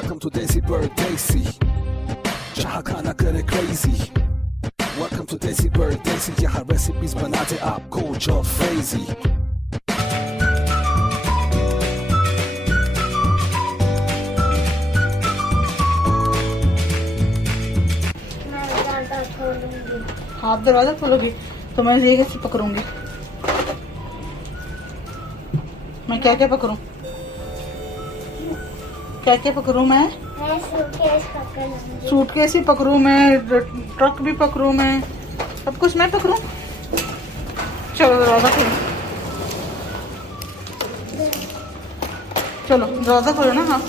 Welcome to Daisy birthday सी जहाँ खाना करे crazy. Welcome to Daisy birthday सी यहाँ recipes बनाते आपको जो crazy. आप दरवाजा खोलोगे तो मैं ये कैसे पकड़ूंगी? मैं क्या क्या पकड़ूं? क्या क्या पकड़ूं मैं सूटकेस पकड़ूंगी। सूटकेस ही पकड़ूं मैं, ट्रक भी पकड़ूं मैं, सब कुछ मैं पकड़ूं? चलो दरवाजा खोलो, चलो दरवाजा खोलो ना। हाँ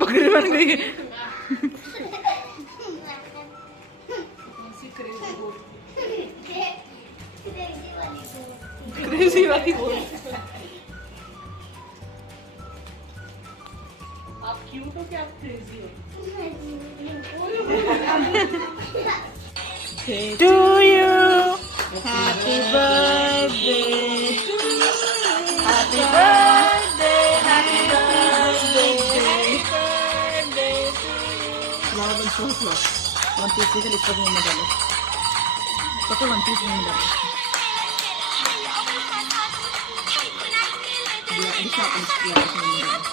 बकरी बन गई। क्रेजी वाली बोल। आप क्यूट हो क्या? आप क्रेजी हो? To you, happy birthday, happy birthday, happy birthday, happy birthday to you. Now one two three से लिखकर मुंह में डालो। पता 1 2 3 में डालो। ये ऐसा इसलिए मुंह में डालो।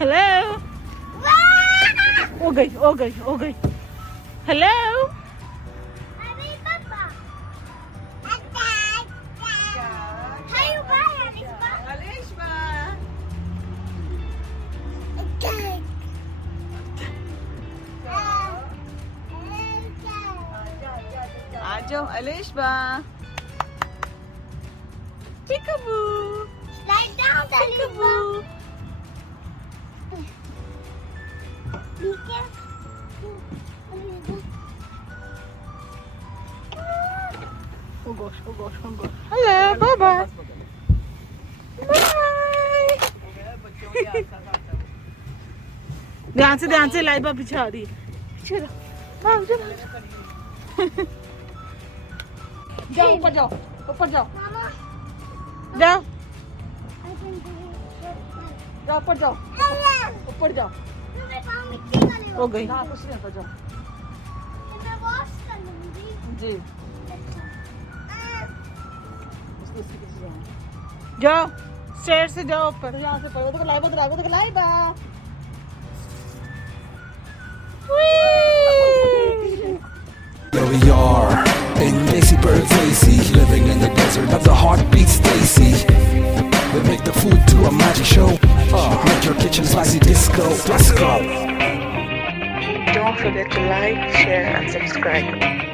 Hello. हो गई हो गई हो गई. Hello. Abi papa. Hayo ba? Alish ba? आ जाओ अलेश बा. Peekaboo. Slide down, Peekaboo. Be careful. Oh gosh, oh gosh, oh gosh. Hello, bye bye. Bye. ध्यान से लाइबा पीछे आ रही है. पीछे जाओ. भाग जाओ. जाओ ऊपर जाओ. ऊपर जाओ. Mama, जाओ. I can do it. जाओ ऊपर जाओ. ऊपर जाओ. मैं पाँव मिट्टी का ले हो गई. हाँ कुछ नहीं होता. जाओ. मैं वॉश कर लूंगी. जी. अच्छा. जाओ. स्टेयर से जाओ ऊपर. यहाँ से पढ़ो. तो लाइबा उधर आगो. तो Laiba. Here we are in Daisy Bird Daisy, living in the desert of the heartbeat Stacy. We make the food to a magic show. Make your kitchen spicy disco. Let's go. Don't forget to like, share, and subscribe.